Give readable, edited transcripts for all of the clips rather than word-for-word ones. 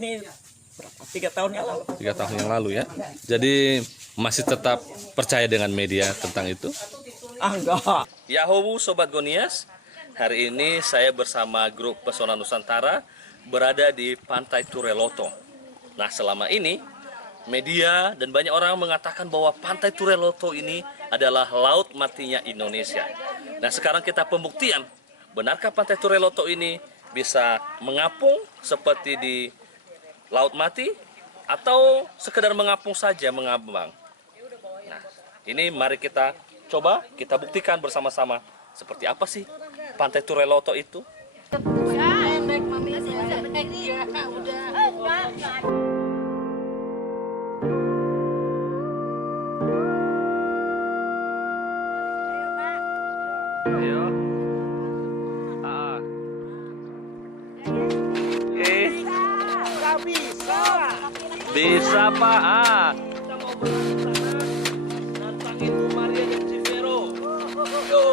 ini 3 tahun yang lalu. 3 tahun yang lalu ya. Jadi masih tetap percaya dengan media tentang itu? Enggak. Yahoo Sobat Gonias, hari ini saya bersama grup Pesona Nusantara berada di Pantai Tureloto. Nah, selama ini media dan banyak orang mengatakan bahwa Pantai Tureloto ini adalah laut matinya Indonesia. Nah, sekarang kita pembuktian, benarkah Pantai Tureloto ini bisa mengapung seperti di laut mati atau sekedar mengapung saja, mengambang. Nah, ini mari kita coba, kita buktikan bersama-sama seperti apa sih Pantai Tureloto itu. Ayo. Nggak bisa. Bisa Pak. Kita mau berangkat sana, nantangin Bu Maria dan Civero. Yo.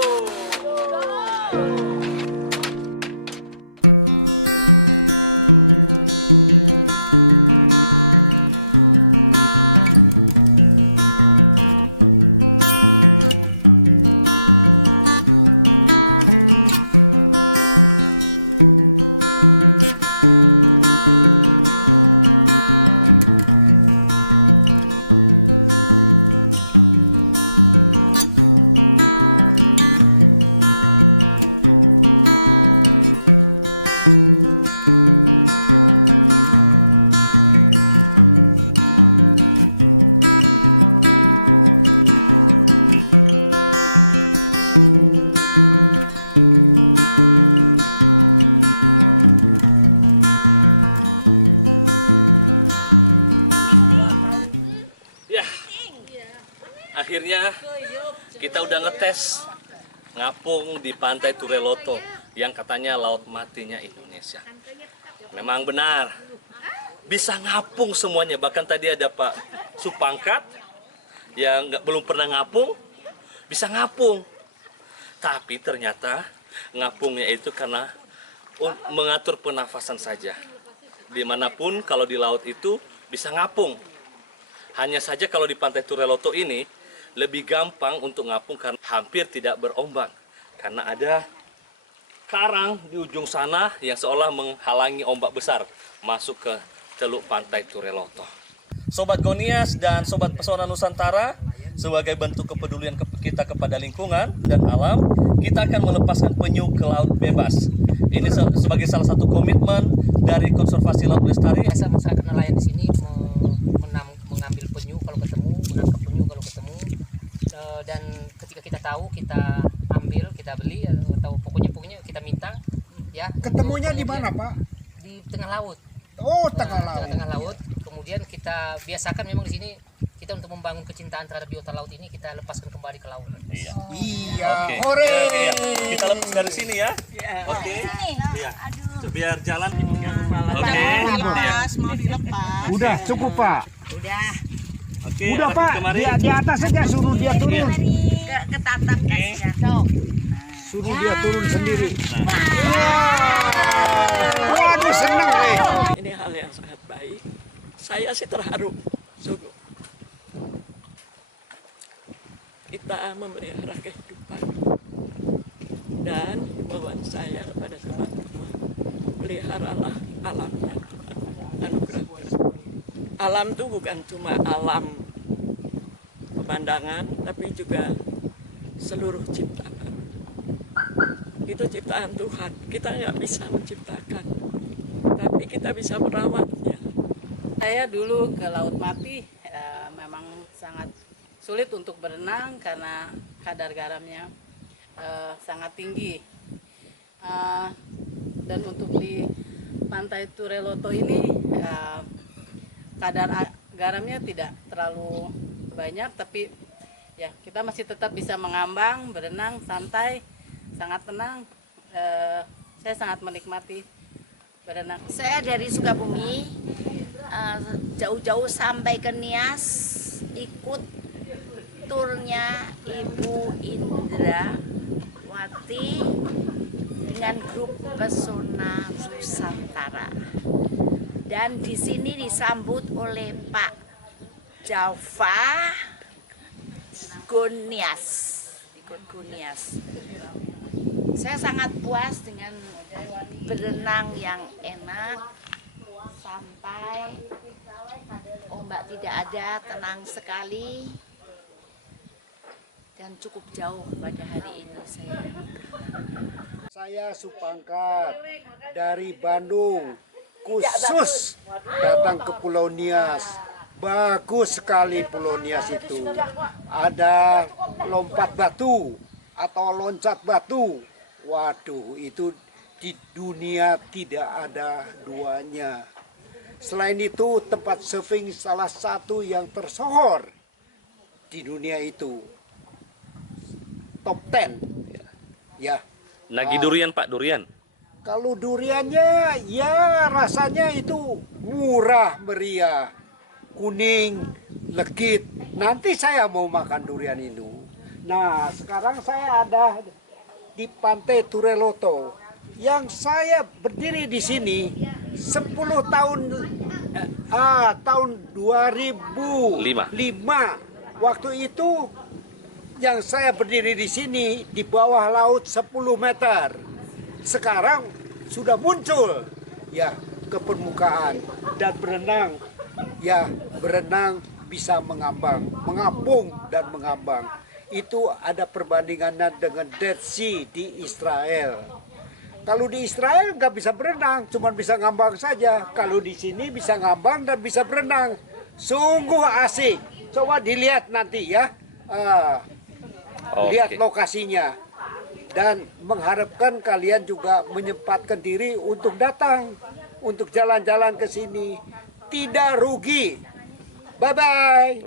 Akhirnya kita udah ngetes ngapung di Pantai Tureloto yang katanya laut matinya Indonesia. Memang benar, bisa ngapung semuanya. Bahkan tadi ada Pak Supangkat yang belum pernah ngapung, bisa ngapung. Tapi ternyata ngapungnya itu karena mengatur pernafasan saja. Dimanapun kalau di laut itu bisa ngapung. Hanya saja kalau di Pantai Tureloto ini lebih gampang untuk ngapung karena hampir tidak berombak. Karena ada karang di ujung sana yang seolah menghalangi ombak besar masuk ke Teluk Pantai Tureloto. Sobat Gonias dan Sobat Pesona Nusantara, sebagai bentuk kepedulian kita kepada lingkungan dan alam, kita akan melepaskan penyu ke laut bebas. Ini sebagai salah satu komitmen dari Konservasi Laut Lestari. Biasa masyarakat nelayan di sini mengambil penyu kalau ketemu, menangkap penyu kalau ketemu. Dan ketika kita tahu, kita ambil, kita beli, atau pokoknya kita minta. Ya. Ketemunya di mana, Pak? Di tengah laut. Oh, tengah laut. Tengah laut. Kemudian kita biasakan memang di sini kita untuk membangun kecintaan terhadap biota laut ini, kita lepaskan kembali ke laut. Iya. Iya. Oke. Hore. Iya. Kita lepas dari sini ya. Oke. Iya. Biar jalan. Oke. Dilepas, mau dilepas. Udah cukup, Pak. Udah. Oke. Udah, Pak. Kemari. Di atas saja, suruh dia turun. Ketatap kasih dong. Suruh dia turun sendiri. Waduh, senang nih. Ini hal yang sangat baik. Saya sih terharu. Sungguh. Kita memelihara kehidupan. Dan himbauan saya kepada teman-teman, peliharalah alamnya. Anugerah. Alam itu bukan cuma alam pemandangan, tapi juga seluruh ciptaan. Itu ciptaan Tuhan. Kita nggak bisa menciptakan, tapi kita bisa merawatnya. Saya dulu ke Laut Mati memang sangat sulit untuk berenang karena kadar garamnya sangat tinggi. Dan untuk di Pantai Tureloto ini kadar garamnya tidak terlalu banyak, tapi ya kita masih tetap bisa mengambang, berenang santai, sangat tenang. Saya sangat menikmati berenang. Saya dari Sukabumi, jauh-jauh sampai ke Nias, ikut turnya Ibu Indrawati dengan grup Pesona Nusantara. Dan di sini disambut oleh Pak Java Gunias. Ikut Gunias. Saya sangat puas dengan berenang yang enak, santai, ombak tidak ada, tenang sekali, dan cukup jauh pada hari ini saya. Saya Supangkat dari Bandung, khusus datang ke Pulau Nias. Bagus sekali Pulau Nias itu. Ada lompat batu atau loncat batu. Waduh, itu di dunia tidak ada duanya. Selain itu, tempat surfing salah satu yang tersohor di dunia itu. Top 10. Ya. Nagi durian Pak, durian. Kalau duriannya, ya rasanya itu murah meriah. Kuning, legit. Nanti saya mau makan durian itu. Nah, sekarang saya ada di Pantai Tureloto. Yang saya berdiri di sini 10 tahun tahun 2005. Waktu itu yang saya berdiri di sini di bawah laut 10 meter. Sekarang sudah muncul ya ke permukaan dan berenang. Ya, berenang bisa mengambang, mengapung dan mengambang. Itu ada perbandingannya dengan Dead Sea di Israel. Kalau di Israel nggak bisa berenang, cuma bisa ngambang saja. Kalau di sini bisa ngambang dan bisa berenang. Sungguh asik. Coba dilihat nanti ya. Lihat lokasinya. Dan mengharapkan kalian juga menyempatkan diri untuk datang. Untuk jalan-jalan ke sini. Tidak rugi. Bye-bye.